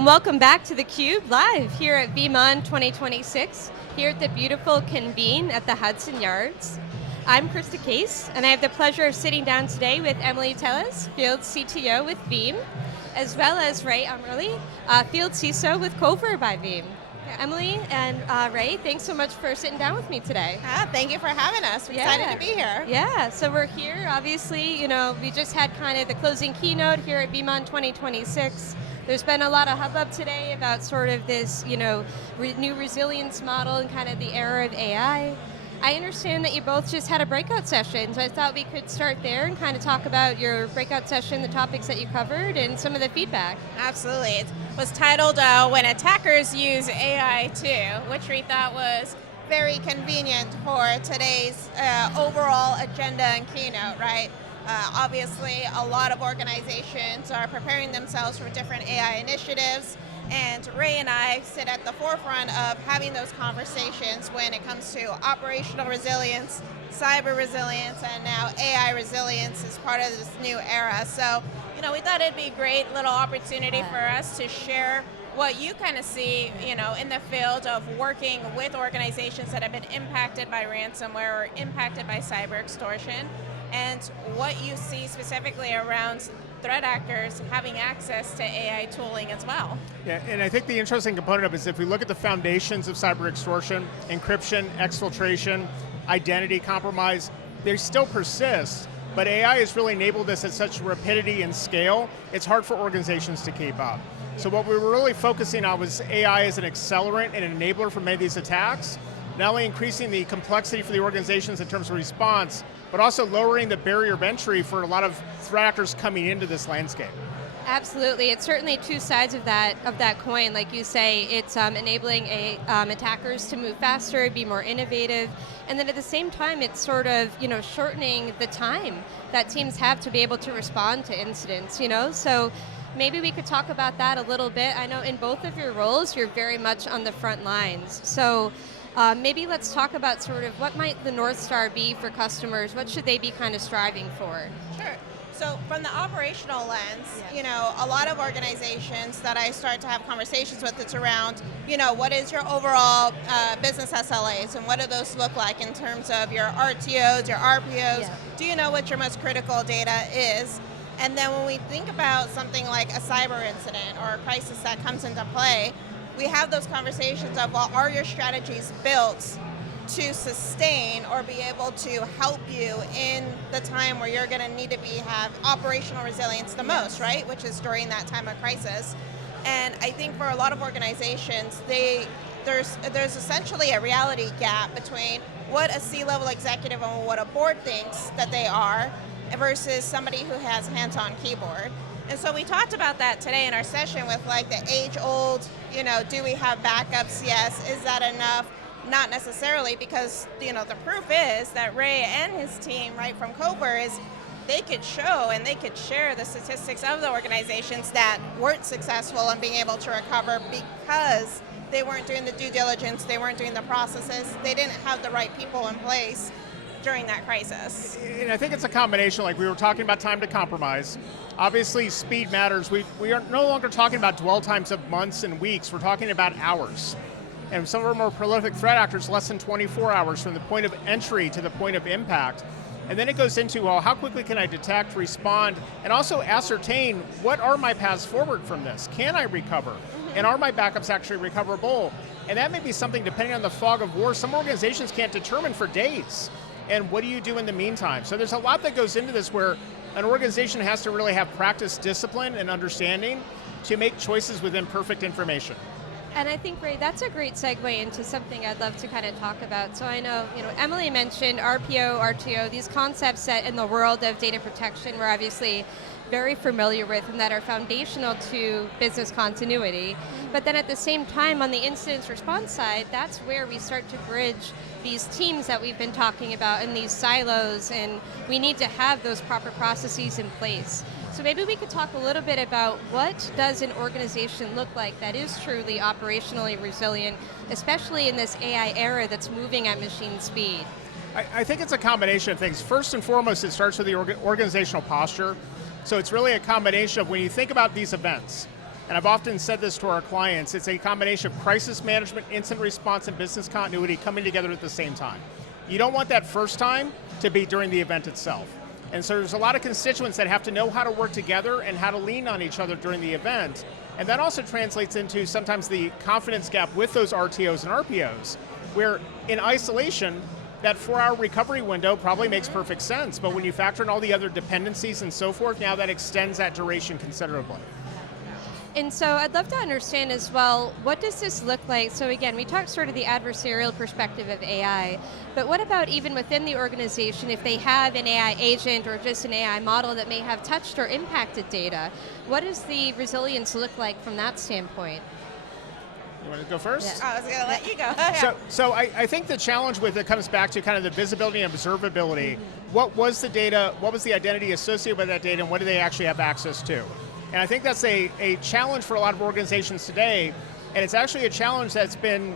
and welcome back to theCUBE live here at VeeamON 2026, here at the beautiful Convene at the Hudson Yards. I'm Krista Case, and I have the pleasure of sitting down today with Emilee Tellez, Field CTO with Veeam, as well as Ray Umerley, Field CISO with Coveware by Veeam. Emilee and Ray, thanks so much for sitting down with me today. Thank you for having us. We're excited to be here. Yeah, so we're here, obviously, we just had kind of the closing keynote here at VeeamON 2026. There's been a lot of hubbub today about sort of this, new resilience model and kind of the era of AI. I understand that you both just had a breakout session, so I thought we could start there and kind of talk about your breakout session, the topics that you covered, and some of the feedback. Absolutely. It was titled When Attackers Use AI Too, which we thought was very convenient for today's overall agenda and keynote, right? Obviously, a lot of organizations are preparing themselves for different AI initiatives, and Ray and I sit at the forefront of having those conversations when it comes to operational resilience, cyber resilience, and now AI resilience is part of this new era. So, we thought it'd be a great little opportunity for us to share what you kind of see, in the field of working with organizations that have been impacted by ransomware or impacted by cyber extortion, and what you see specifically around threat actors having access to AI tooling as well. Yeah, and I think the interesting component of it is if we look at the foundations of cyber extortion, encryption, exfiltration, identity compromise, they still persist, but AI has really enabled this at such rapidity and scale, it's hard for organizations to keep up. So what we were really focusing on was AI as an accelerant and an enabler for many of these attacks, not only increasing the complexity for the organizations in terms of response, but also lowering the barrier of entry for a lot of threat actors coming into this landscape. Absolutely, it's certainly two sides of that coin. Like you say, it's enabling attackers to move faster, be more innovative, and then at the same time, it's sort of shortening the time that teams have to be able to respond to incidents. So maybe we could talk about that a little bit. I know in both of your roles, you're very much on the front lines. So maybe let's talk about sort of what might the North Star be for customers. What should they be kind of striving for? Sure. So from the operational lens, a lot of organizations that I start to have conversations with, it's around, what is your overall business SLAs and what do those look like in terms of your RTOs, your RPOs? Yeah. Do you know what your most critical data is? And then when we think about something like a cyber incident or a crisis that comes into play, we have those conversations of, well, are your strategies built to sustain or be able to help you in the time where you're going to need to have operational resilience the most, right? Which is during that time of crisis. And I think for a lot of organizations, there's essentially a reality gap between what a C-level executive and what a board thinks that they are versus somebody who has hands-on keyboard. And so we talked about that today in our session with like the age-old, do we have backups? Yes. Is that enough? Not necessarily, because the proof is that Ray and his team, right, from Coveware, is they could show and they could share the statistics of the organizations that weren't successful in being able to recover because they weren't doing the due diligence, they weren't doing the processes, they didn't have the right people in place during that crisis. And I think it's a combination, like we were talking about time to compromise. Obviously, speed matters. We are no longer talking about dwell times of months and weeks, we're talking about hours. And some of our more prolific threat actors, less than 24 hours from the point of entry to the point of impact. And then it goes into, well, how quickly can I detect, respond, and also ascertain what are my paths forward from this? Can I recover? And are my backups actually recoverable? And that may be something, depending on the fog of war, some organizations can't determine for days. And what do you do in the meantime? So there's a lot that goes into this where an organization has to really have practice, discipline, and understanding to make choices with imperfect information. And I think, Ray, that's a great segue into something I'd love to kind of talk about. So I know, Emilee mentioned RPO, RTO, these concepts that in the world of data protection we're obviously very familiar with and that are foundational to business continuity. But then at the same time, on the incident response side, that's where we start to bridge these teams that we've been talking about and these silos, and we need to have those proper processes in place. So maybe we could talk a little bit about what does an organization look like that is truly operationally resilient, especially in this AI era that's moving at machine speed. I think it's a combination of things. First and foremost, it starts with the organizational posture. So it's really a combination of when you think about these events, And I've often said this to our clients, it's a combination of crisis management, incident response, and business continuity coming together at the same time. You don't want that first time to be during the event itself. And so there's a lot of constituents that have to know how to work together and how to lean on each other during the event. And that also translates into sometimes the confidence gap with those RTOs and RPOs, where in isolation, that 4-hour recovery window probably makes perfect sense, but when you factor in all the other dependencies and so forth, now that extends that duration considerably. And so I'd love to understand as well, what does this look like? So again, we talked sort of the adversarial perspective of AI, but what about even within the organization, if they have an AI agent or just an AI model that may have touched or impacted data, what does the resilience look like from that standpoint? You want to go first? Yeah. I was going to let you go. So I think the challenge with it comes back to kind of the visibility and observability. What was the data, what was the identity associated with that data, and what do they actually have access to? And I think that's a challenge for a lot of organizations today, and it's actually a challenge that's been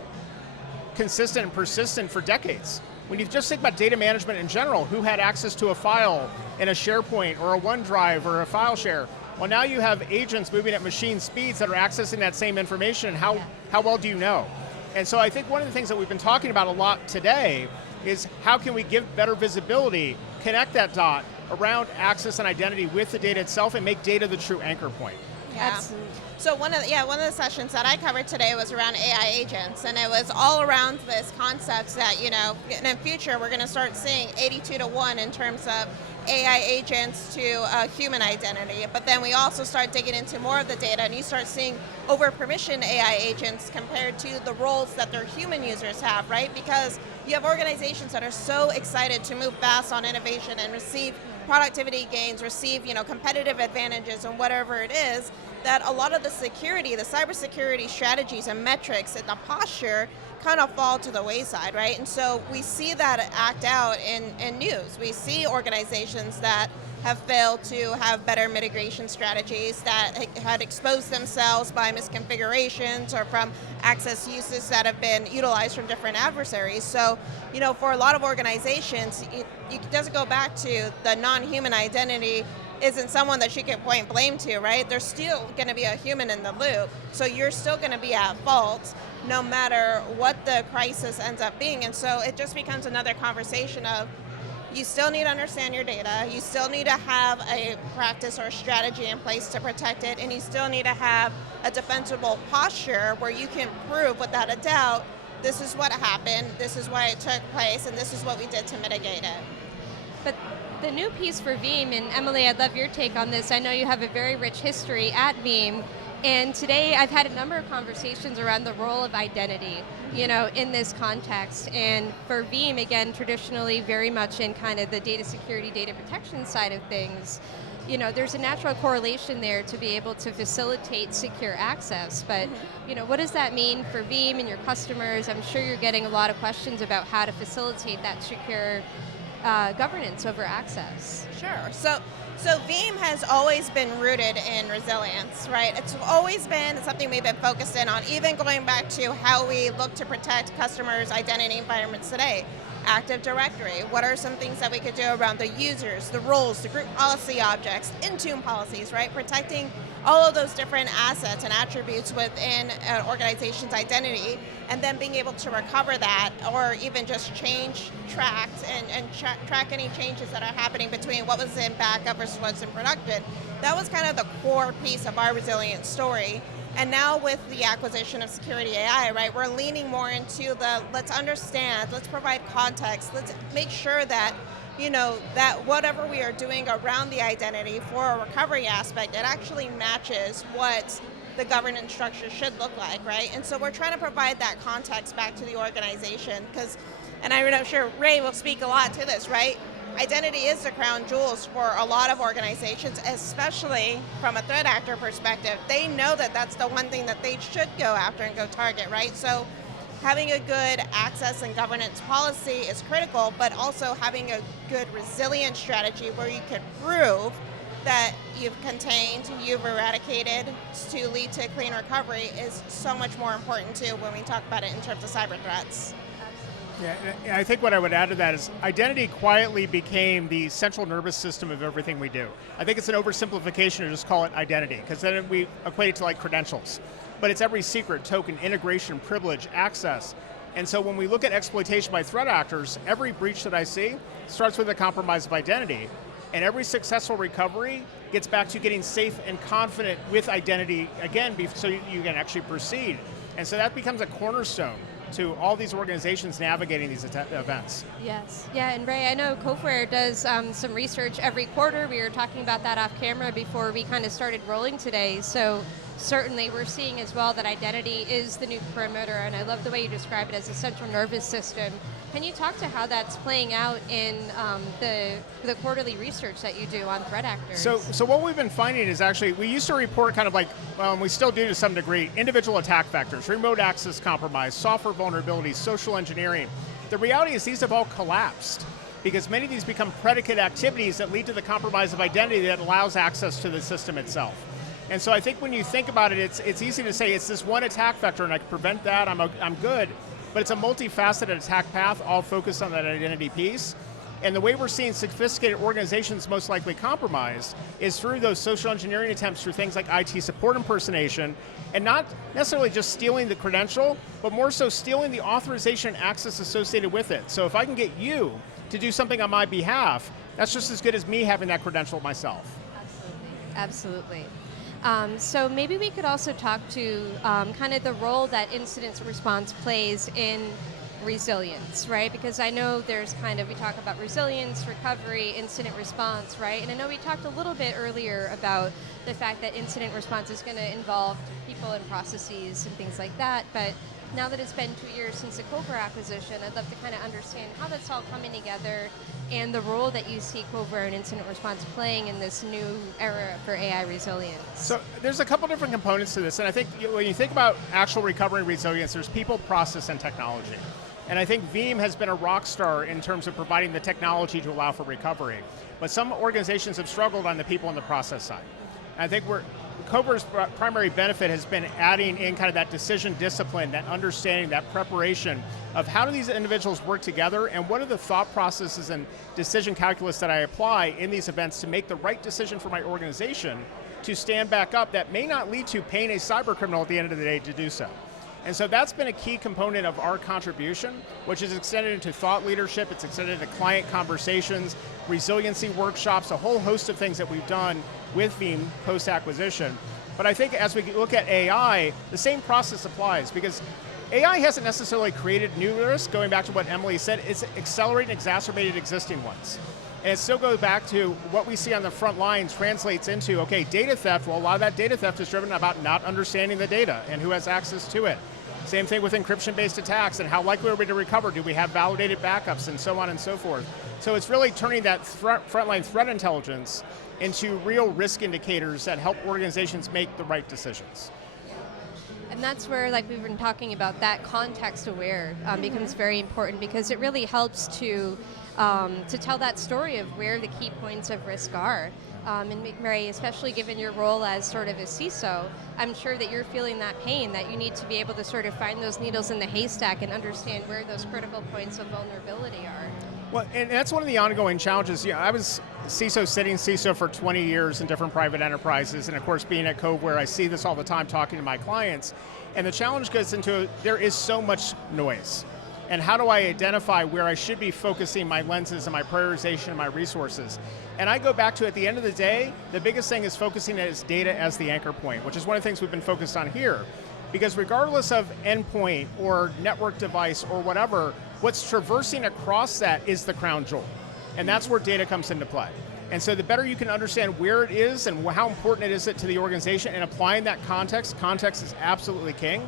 consistent and persistent for decades. When you just think about data management in general, who had access to a file in a SharePoint or a OneDrive or a file share? Well, now you have agents moving at machine speeds that are accessing that same information, and how well do you know? And so I think one of the things that we've been talking about a lot today is how can we give better visibility, connect that dot around access and identity with the data itself and make data the true anchor point. Yeah. Absolutely. So one of the sessions that I covered today was around AI agents, and it was all around this concept that, you know, in the future we're going to start seeing 82-to-1 in terms of AI agents to human identity, but then we also start digging into more of the data, and you start seeing over-permissioned AI agents compared to the roles that their human users have, right? Because you have organizations that are so excited to move fast on innovation and receive productivity gains, receive, you know, competitive advantages and whatever it is, that a lot of the security, the cybersecurity strategies and metrics and the posture kind of fall to the wayside, right? And so we see that act out in news. We see organizations that have failed to have better mitigation strategies, that had exposed themselves by misconfigurations or from access uses that have been utilized from different adversaries. So, you know, for a lot of organizations, it doesn't go back to the non-human identity isn't someone that you can point blame to, right? There's still going to be a human in the loop, so you're still going to be at fault no matter what the crisis ends up being. And so it just becomes another conversation of, you still need to understand your data, you still need to have a practice or strategy in place to protect it, and you still need to have a defensible posture where you can prove without a doubt, this is what happened, this is why it took place, and this is what we did to mitigate it. But the new piece for Veeam, and Emilee, I'd love your take on this. I know you have a very rich history at Veeam, and today I've had a number of conversations around the role of identity, you know, in this context. And for Veeam, again, traditionally very much in kind of the data security, data protection side of things, you know, there's a natural correlation there to be able to facilitate secure access. But, you know, what does that mean for Veeam and your customers? I'm sure you're getting a lot of questions about how to facilitate that secure governance over access. Sure. So Veeam has always been rooted in resilience, right? It's always been something we've been focused in on, even going back to how we look to protect customers' identity environments today. Active Directory, what are some things that we could do around the users, the roles, the group policy objects, Intune policies, right? Protecting all of those different assets and attributes within an organization's identity, and then being able to recover that, or even just track any changes that are happening between what was in backup versus what's in production. That was kind of the core piece of our resilience story. And now with the acquisition of Security AI, right, we're leaning more into the, let's understand, let's provide context, let's make sure that, you know, that whatever we are doing around the identity for a recovery aspect, it actually matches what the governance structure should look like, right? And so we're trying to provide that context back to the organization, because, and I'm sure Ray will speak a lot to this, right? Identity is the crown jewels for a lot of organizations, especially from a threat actor perspective. They know that that's the one thing that they should go after and go target, right? So having a good access and governance policy is critical, but also having a good resilience strategy where you can prove that you've contained, you've eradicated to lead to clean recovery is so much more important too when we talk about it in terms of cyber threats. Yeah, and I think what I would add to that is identity quietly became the central nervous system of everything we do. I think it's an oversimplification to just call it identity, because then we equate it to like credentials. But it's every secret, token, integration, privilege, access. And so when we look at exploitation by threat actors, every breach that I see starts with a compromise of identity. And every successful recovery gets back to getting safe and confident with identity, again, so you can actually proceed. And so that becomes a cornerstone to all these organizations navigating these events. Yes, yeah, and Ray, I know Coveware does some research every quarter. We were talking about that off camera before we kind of started rolling today. So certainly we're seeing as well that identity is the new perimeter, and I love the way you describe it as a central nervous system. Can you talk to how that's playing out in the quarterly research that you do on threat actors? So what we've been finding is actually, we used to report kind of like, we still do to some degree, individual attack vectors, remote access compromise, software vulnerabilities, social engineering. The reality is these have all collapsed because many of these become predicate activities that lead to the compromise of identity that allows access to the system itself. And so I think when you think about it, it's easy to say it's this one attack vector and I can prevent that, I'm good. But it's a multifaceted attack path, all focused on that identity piece. And the way we're seeing sophisticated organizations most likely compromised is through those social engineering attempts through things like IT support impersonation, and not necessarily just stealing the credential, but more so stealing the authorization and access associated with it. So if I can get you to do something on my behalf, that's just as good as me having that credential myself. Absolutely, absolutely. So maybe we could also talk to kind of the role that incident response plays in resilience, right? Because I know there's kind of, we talk about resilience, recovery, incident response, right? And I know we talked a little bit earlier about the fact that incident response is going to involve people and processes and things like that, but now that it's been 2 years since the Coveware acquisition, I'd love to kind of understand how that's all coming together and the role that you see Coveware and incident response playing in this new era for AI resilience. So there's a couple different components to this, and I think when you think about actual recovery and resilience, there's people, process, and technology. And I think Veeam has been a rock star in terms of providing the technology to allow for recovery. But some organizations have struggled on the people and the process side. And I think Coveware's primary benefit has been adding in kind of that decision discipline, that understanding, that preparation of how do these individuals work together and what are the thought processes and decision calculus that I apply in these events to make the right decision for my organization to stand back up that may not lead to paying a cyber criminal at the end of the day to do so. And so that's been a key component of our contribution, which is extended into thought leadership, it's extended into client conversations, resiliency workshops, a whole host of things that we've done with Veeam post-acquisition. But I think as we look at AI, the same process applies because AI hasn't necessarily created new risks, going back to what Emilee said, it's accelerated and exacerbated existing ones. And it still goes back to what we see on the front line translates into, okay, data theft, well a lot of that data theft is driven about not understanding the data and who has access to it. Same thing with encryption-based attacks and how likely are we to recover? Do we have validated backups and so on and so forth? So it's really turning that frontline threat intelligence into real risk indicators that help organizations make the right decisions. And that's where, like we've been talking about, that context aware becomes very important because it really helps to tell that story of where the key points of risk are. And Ray, especially given your role as sort of a CISO, I'm sure that you're feeling that pain, that you need to be able to sort of find those needles in the haystack and understand where those critical points of vulnerability are. Well, and that's one of the ongoing challenges. I was sitting CISO for 20 years in different private enterprises, and of course being at Coveware, I see this all the time talking to my clients, and the challenge goes into, there is so much noise. And how do I identify where I should be focusing my lenses and my prioritization and my resources? And I go back to, at the end of the day, the biggest thing is focusing as data as the anchor point, which is one of the things we've been focused on here. Because regardless of endpoint or network device or whatever, what's traversing across that is the crown jewel. And that's where data comes into play. And so the better you can understand where it is and how important it is to the organization and applying that context is absolutely king,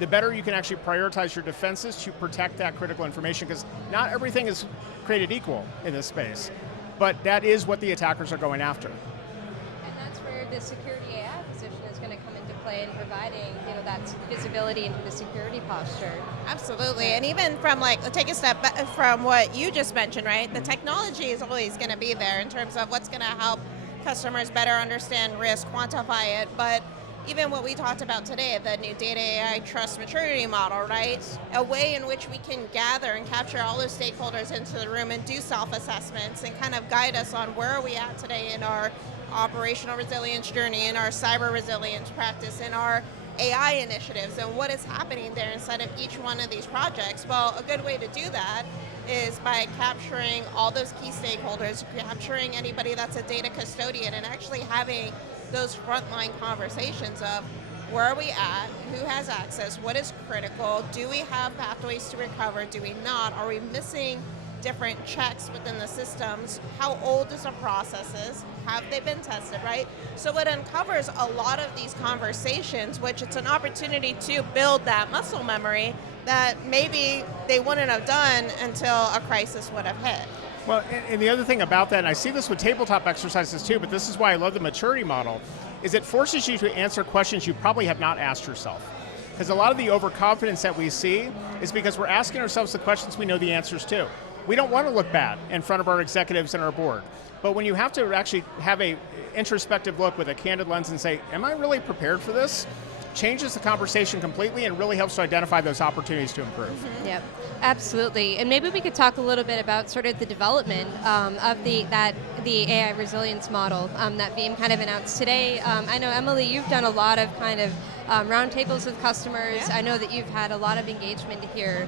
the better you can actually prioritize your defenses to protect that critical information, because not everything is created equal in this space, but that is what the attackers are going after. And that's where the security AI position is going to come into play in providing, that visibility into the security posture. Absolutely, and even from take a step back from what you just mentioned, right? The technology is always going to be there in terms of what's going to help customers better understand risk, quantify it, but even what we talked about today, the new data AI trust maturity model, right? A way in which we can gather and capture all those stakeholders into the room and do self-assessments and kind of guide us on where are we at today in our operational resilience journey, in our cyber resilience practice, in our AI initiatives, and what is happening there inside of each one of these projects. Well, a good way to do that is by capturing all those key stakeholders, capturing anybody that's a data custodian, and actually having those frontline conversations of where are we at, who has access, what is critical, do we have pathways to recover, do we not, are we missing different checks within the systems, how old is the processes, have they been tested, right? So it uncovers a lot of these conversations, which it's an opportunity to build that muscle memory that maybe they wouldn't have done until a crisis would have hit. Well, and the other thing about that, and I see this with tabletop exercises too, but this is why I love the maturity model, is it forces you to answer questions you probably have not asked yourself. Because a lot of the overconfidence that we see is because we're asking ourselves the questions we know the answers to. We don't want to look bad in front of our executives and our board. But when you have to actually have a introspective look with a candid lens and say, am I really prepared for this? Changes the conversation completely and really helps to identify those opportunities to improve. Mm-hmm. Yep, absolutely. And maybe we could talk a little bit about sort of the development of the AI resilience model that Veeam kind of announced today. I know, Emilee, you've done a lot of kind of roundtables with customers. Yeah. I know that you've had a lot of engagement here.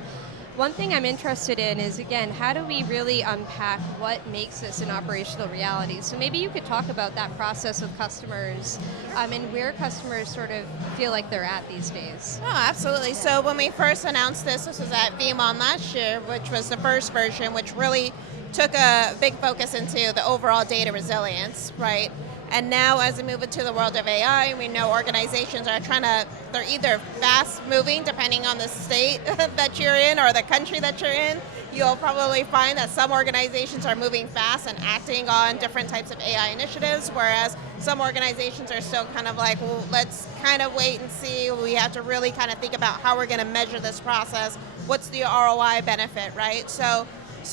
One thing I'm interested in is, again, how do we really unpack what makes this an operational reality? So maybe you could talk about that process with customers and where customers sort of feel like they're at these days. Oh, absolutely. So when we first announced this was at VeeamON last year, which was the first version, which really took a big focus into the overall data resilience, right? And now as we move into the world of AI, we know organizations are they're either fast moving depending on the state that you're in or the country that you're in. You'll probably find that some organizations are moving fast and acting on different types of AI initiatives, whereas some organizations are still kind of like, well, let's kind of wait and see. We have to really kind of think about how we're going to measure this process. What's the ROI benefit, right? So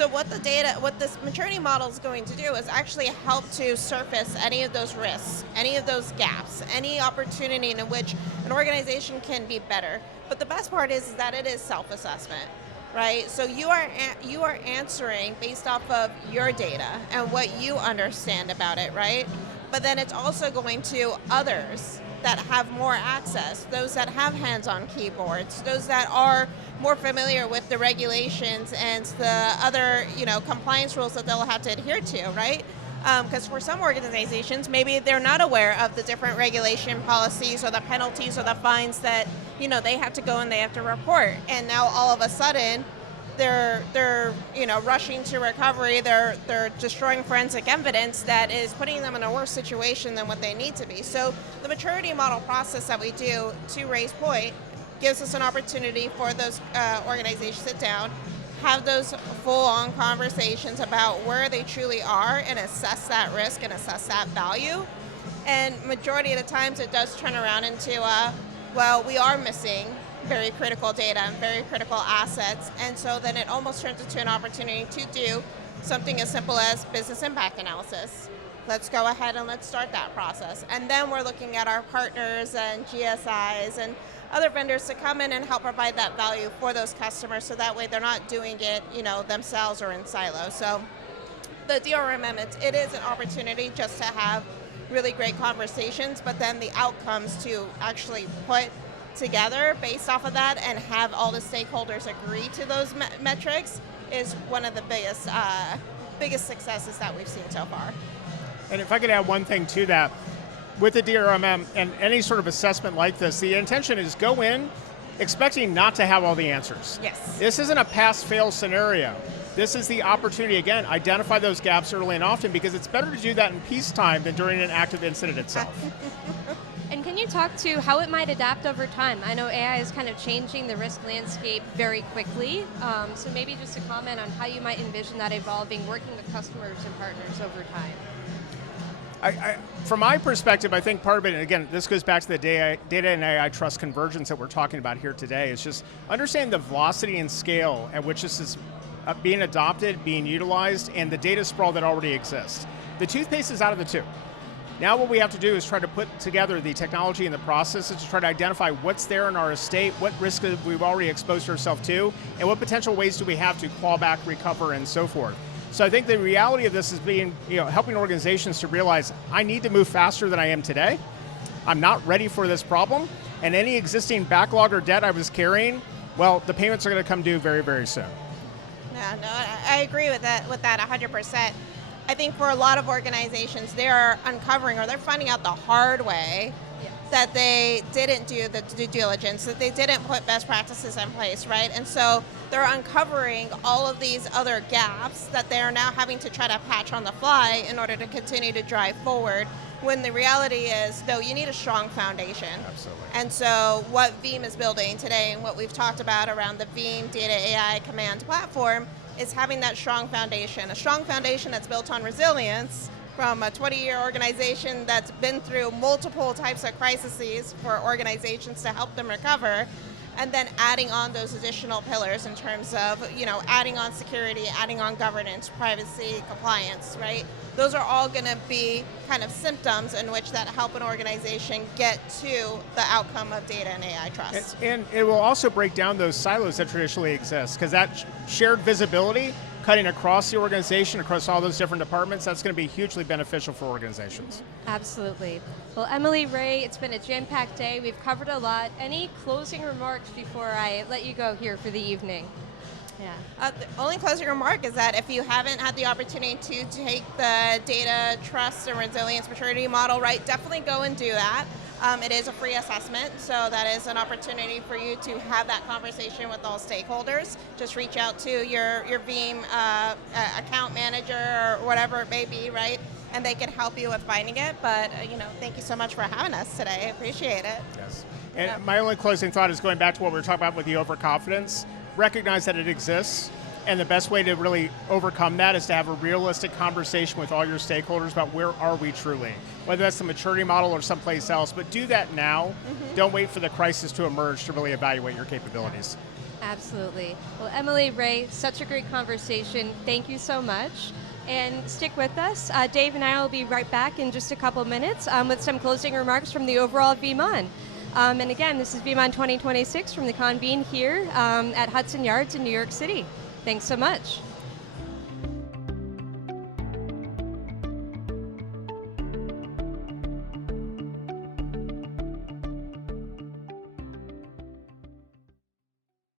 what this maturity model is going to do is actually help to surface any of those risks, any of those gaps, any opportunity in which an organization can be better. But the best part is that it is self-assessment, right? So you are answering based off of your data and what you understand about it, right? But then it's also going to others that have more access, those that have hands-on keyboards, those that are more familiar with the regulations and the other, compliance rules that they'll have to adhere to, right? Because for some organizations, maybe they're not aware of the different regulation policies or the penalties or the fines that, they have to go and they have to report. And now all of a sudden, they're rushing to recovery, they're destroying forensic evidence that is putting them in a worse situation than what they need to be. So the maturity model process that we do, to Ray's point, gives us an opportunity for those organizations to sit down, have those full-on conversations about where they truly are and assess that risk and assess that value. And majority of the times it does turn around into, well, we are missing very critical data and very critical assets, and so then it almost turns into an opportunity to do something as simple as business impact analysis. Let's go ahead and let's start that process. And then we're looking at our partners and GSIs and other vendors to come in and help provide that value for those customers, so that way they're not doing it, themselves or in silos. So the DRMM, it is an opportunity just to have really great conversations, but then the outcomes to actually put together based off of that and have all the stakeholders agree to those metrics is one of the biggest successes that we've seen so far. And if I could add one thing to that, with the DRMM and any sort of assessment like this, the intention is go in expecting not to have all the answers. Yes. This isn't a pass-fail scenario. This is the opportunity, again, identify those gaps early and often, because it's better to do that in peacetime than during an active incident itself. And can you talk to how it might adapt over time? I know AI is kind of changing the risk landscape very quickly, so maybe just a comment on how you might envision that evolving, working with customers and partners over time. From my perspective, I think part of it, and again, this goes back to the data and AI trust convergence that we're talking about here today, is just understanding the velocity and scale at which this is being adopted, being utilized, and the data sprawl that already exists. The toothpaste is out of the tube. Now what we have to do is try to put together the technology and the processes to try to identify what's there in our estate, what risks we've already exposed ourselves to, and what potential ways do we have to claw back, recover, and so forth. So I think the reality of this is helping organizations to realize, I need to move faster than I am today. I'm not ready for this problem, and any existing backlog or debt I was carrying, well, the payments are going to come due very, very soon. Yeah, no, I agree with that 100%. I think for a lot of organizations, they're uncovering or they're finding out the hard way that they didn't do the due diligence, that they didn't put best practices in place, right? And so they're uncovering all of these other gaps that they're now having to try to patch on the fly in order to continue to drive forward, when the reality is, no, you need a strong foundation. Absolutely. And so what Veeam is building today and what we've talked about around the Veeam Data AI Command Platform is having that strong foundation, a strong foundation that's built on resilience from a 20-year organization that's been through multiple types of crises for organizations to help them recover, and then adding on those additional pillars in terms of, adding on security, adding on governance, privacy, compliance, right? Those are all going to be kind of symptoms in which that help an organization get to the outcome of data and AI trust. And it will also break down those silos that traditionally exist, because that shared visibility, cutting across the organization, across all those different departments, that's going to be hugely beneficial for organizations. Absolutely. Well, Emilee, Ray, it's been a jam-packed day. We've covered a lot. Any closing remarks before I let you go here for the evening? Yeah. The only closing remark is that if you haven't had the opportunity to take the data trust and resilience maturity model, right, definitely go and do that. It is a free assessment, so that is an opportunity for you to have that conversation with all stakeholders. Just reach out to your Veeam account manager or whatever it may be, right? And they can help you with finding it. But thank you so much for having us today. I appreciate it. Yes. And my only closing thought is going back to what we were talking about with the overconfidence. Recognize that it exists, and the best way to really overcome that is to have a realistic conversation with all your stakeholders about where are we truly, whether that's the maturity model or someplace else, but do that now. Don't wait for the crisis to emerge to really evaluate your capabilities. Absolutely. Well, Emilee, Ray, such a great conversation. Thank you so much. And stick with us. Dave and I will be right back in just a couple minutes with some closing remarks from the overall VeeamON. And again, this is VeeamON 2026 from the Convene here at Hudson Yards in New York City. Thanks so much.